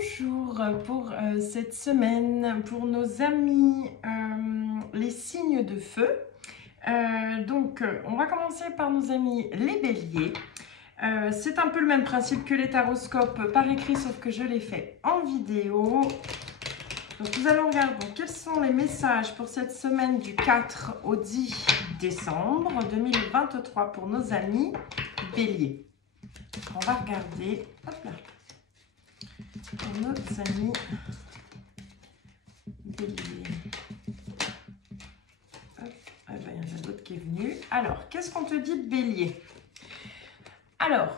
Bonjour pour cette semaine, pour nos amis les signes de feu. On va commencer par nos amis les béliers. C'est un peu le même principe que les taroscopes par écrit, sauf que je l'ai fait en vidéo. Donc nous allons regarder quels sont les messages pour cette semaine du 4 au 10 décembre 2023 pour nos amis béliers. On va regarder, hop là, pour nos amis béliers. Hop, ah ben, il y en a d'autres qui est venu. Alors, qu'est-ce qu'on te dit bélier? Alors,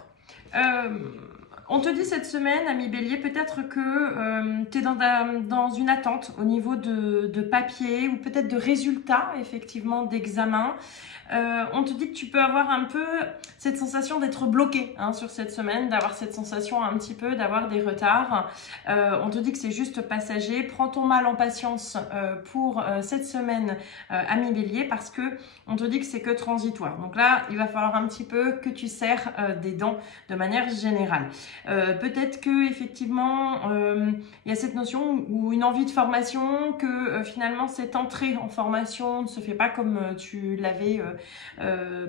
on te dit cette semaine, ami bélier, peut-être que tu es dans une attente au niveau de papier ou peut-être de résultats, effectivement, d'examen. On te dit que tu peux avoir un peu cette sensation d'être bloqué sur cette semaine, d'avoir cette sensation un petit peu d'avoir des retards. On te dit que c'est juste passager. Prends ton mal en patience pour cette semaine, ami bélier, parce que on te dit que c'est que transitoire. Donc là, il va falloir un petit peu que tu serres des dents de manière générale. Peut-être que effectivement, il y a cette notion ou une envie de formation, que finalement cette entrée en formation ne se fait pas comme tu l'avais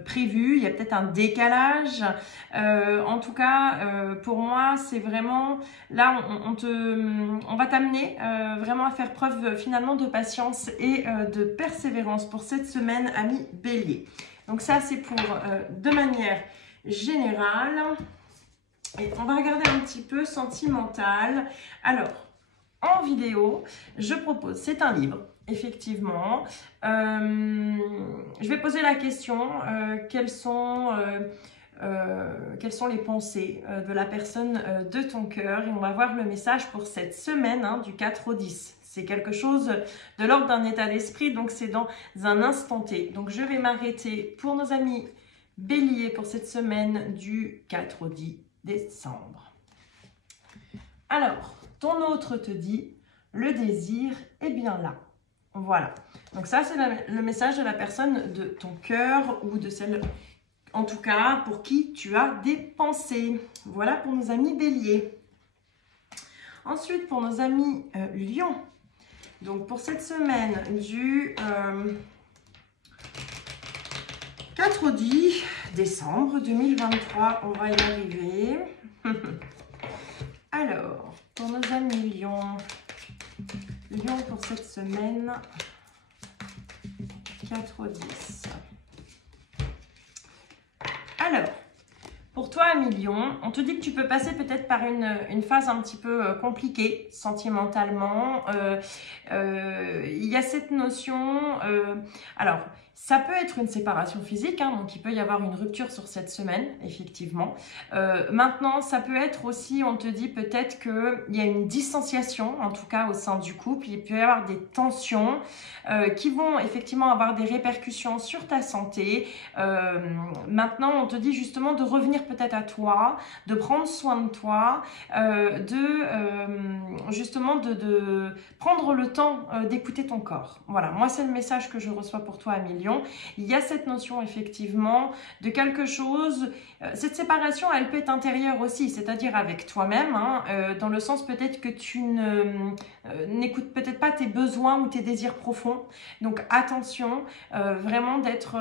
prévu. Il y a peut-être un décalage. En tout cas, pour moi, c'est vraiment là, on va t'amener vraiment à faire preuve finalement de patience et de persévérance pour cette semaine, ami bélier. Donc ça, c'est pour de manière générale. Et on va regarder un petit peu sentimental. Alors, en vidéo, je propose, c'est un livre, effectivement. Je vais poser la question, quelles sont les pensées de la personne de ton cœur, et on va voir le message pour cette semaine du 4 au 10. C'est quelque chose de l'ordre d'un état d'esprit, donc c'est dans un instant T. Donc je vais m'arrêter pour nos amis béliers pour cette semaine du 4 au 10 décembre. Alors, ton autre te dit, le désir est bien là. Voilà. Donc ça, c'est le message de la personne de ton cœur ou de celle, en tout cas, pour qui tu as des pensées. Voilà pour nos amis béliers. Ensuite, pour nos amis lions. Donc, pour cette semaine du 4 au 10 décembre 2023, on va y arriver. Alors, pour nos amis lions, pour cette semaine, 4 au 10. Alors, pour toi, ami lion, on te dit que tu peux passer peut-être par une phase un petit peu compliquée sentimentalement. Il y a cette notion... alors, ça peut être une séparation physique, donc il peut y avoir une rupture sur cette semaine, effectivement. Maintenant, ça peut être aussi, on te dit peut-être qu'il y a une distanciation, en tout cas au sein du couple. Il peut y avoir des tensions qui vont effectivement avoir des répercussions sur ta santé. Maintenant, on te dit justement de revenir peut-être à toi, de prendre soin de toi, justement de prendre le temps d'écouter ton corps. Voilà, moi c'est le message que je reçois pour toi, ami lion. Il y a cette notion effectivement de quelque chose, cette séparation elle peut être intérieure aussi, c'est-à-dire avec toi-même, dans le sens peut-être que tu n'écoutes peut-être pas tes besoins ou tes désirs profonds. Donc attention, vraiment d'être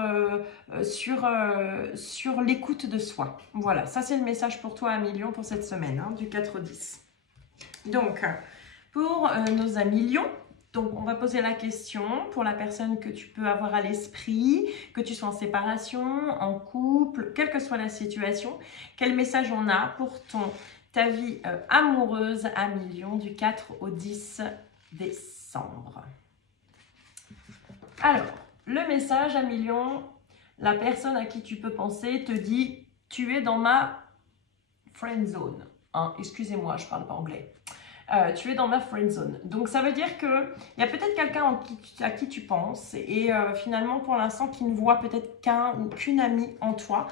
sur l'écoute de soi. Voilà, ça c'est le message pour toi, ami lion, pour cette semaine, du 4 au 10. Donc, pour nos amis lions, donc on va poser la question pour la personne que tu peux avoir à l'esprit, que tu sois en séparation, en couple, quelle que soit la situation, quel message on a pour ta vie amoureuse, ami lion, du 4 au 10 décembre. Alors, le message, ami lion, la personne à qui tu peux penser te dit « Tu es dans ma friend zone ». Excusez-moi, je ne parle pas anglais. Tu es dans ma friend zone. Donc, ça veut dire qu'il y a peut-être quelqu'un à qui tu penses et finalement, pour l'instant, qui ne voit peut-être qu'un ou qu'une amie en toi.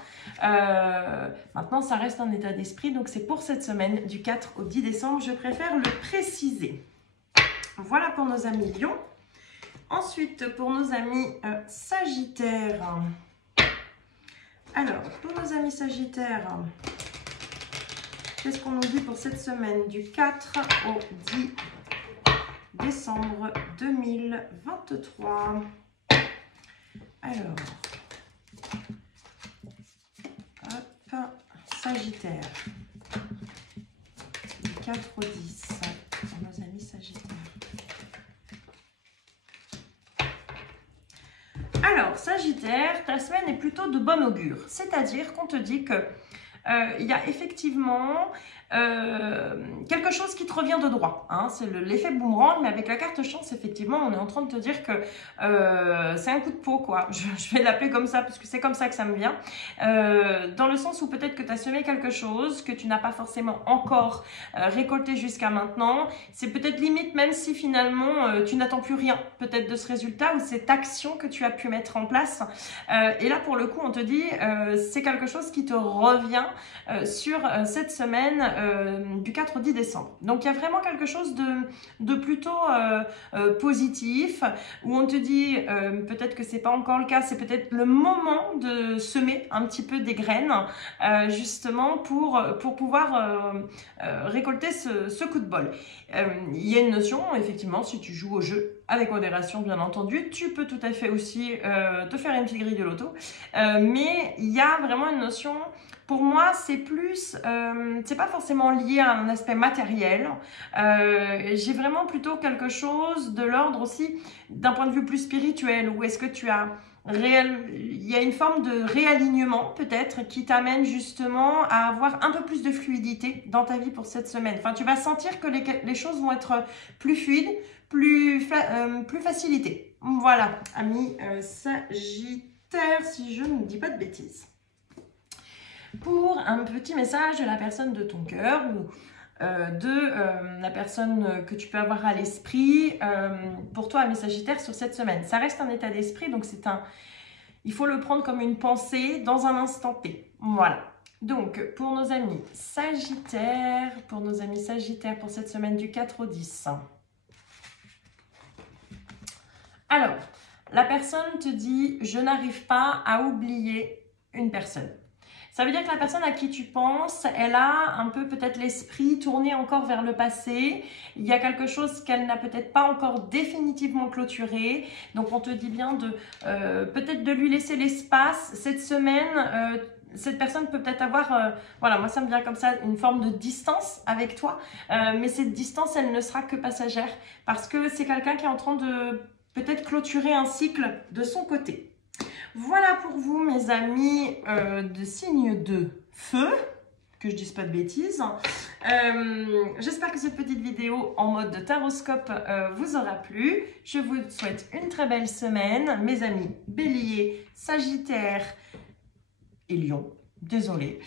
Maintenant, ça reste un état d'esprit. Donc, c'est pour cette semaine du 4 au 10 décembre. Je préfère le préciser. Voilà pour nos amis lions. Ensuite, pour nos amis sagittaires. Alors, pour nos amis sagittaires, Qu'est-ce qu'on nous dit pour cette semaine du 4 au 10 décembre 2023? Alors, hop, Sagittaire, du 4 au 10, pour nos amis Sagittaires. Alors, Sagittaire, ta semaine est plutôt de bon augure, c'est-à-dire qu'on te dit que il y a effectivement quelque chose qui te revient de droit, hein. C'est l'effet boomerang, mais avec la carte chance, effectivement, on est en train de te dire que c'est un coup de peau, quoi. Je vais l'appeler comme ça, parce que c'est comme ça que ça me vient. Dans le sens où peut-être que tu as semé quelque chose que tu n'as pas forcément encore récolté jusqu'à maintenant. C'est peut-être limite, même si finalement, tu n'attends plus rien, peut-être de ce résultat, ou cette action que tu as pu mettre en place. Et là, pour le coup, on te dit, c'est quelque chose qui te revient sur cette semaine du 4 au 10 décembre. Donc, il y a vraiment quelque chose de plutôt positif, où on te dit, peut-être que c'est pas encore le cas, c'est peut-être le moment de semer un petit peu des graines, justement pour pouvoir récolter ce coup de bol. Il y a une notion, effectivement, si tu joues au jeu avec modération, bien entendu, tu peux tout à fait aussi te faire une petite grille de loto, mais il y a vraiment une notion. Pour moi, c'est plus, c'est pas forcément lié à un aspect matériel. J'ai vraiment plutôt quelque chose de l'ordre aussi d'un point de vue plus spirituel, où est-ce que tu as il y a une forme de réalignement peut-être qui t'amène justement à avoir un peu plus de fluidité dans ta vie pour cette semaine. Enfin, tu vas sentir que les choses vont être plus fluides, plus facilitées. Voilà, amis Sagittaire, si je ne dis pas de bêtises. Pour un petit message de la personne de ton cœur ou la personne que tu peux avoir à l'esprit pour toi, ami Sagittaire, sur cette semaine. Ça reste un état d'esprit, donc il faut le prendre comme une pensée dans un instant T. Voilà. Donc, pour nos amis Sagittaires, pour cette semaine du 4 au 10. Alors, la personne te dit « Je n'arrive pas à oublier une personne ». Ça veut dire que la personne à qui tu penses, elle a un peu peut-être l'esprit tourné encore vers le passé. Il y a quelque chose qu'elle n'a peut-être pas encore définitivement clôturé. Donc, on te dit bien peut-être de lui laisser l'espace. Cette semaine, cette personne peut peut-être avoir, voilà, moi ça me vient comme ça, une forme de distance avec toi. Mais cette distance, elle ne sera que passagère parce que c'est quelqu'un qui est en train de peut-être clôturer un cycle de son côté. Voilà pour vous, mes amis de signe de feu, que je dise pas de bêtises. J'espère que cette petite vidéo en mode taroscope vous aura plu. Je vous souhaite une très belle semaine, mes amis Bélier, Sagittaire et Lion. Désolée.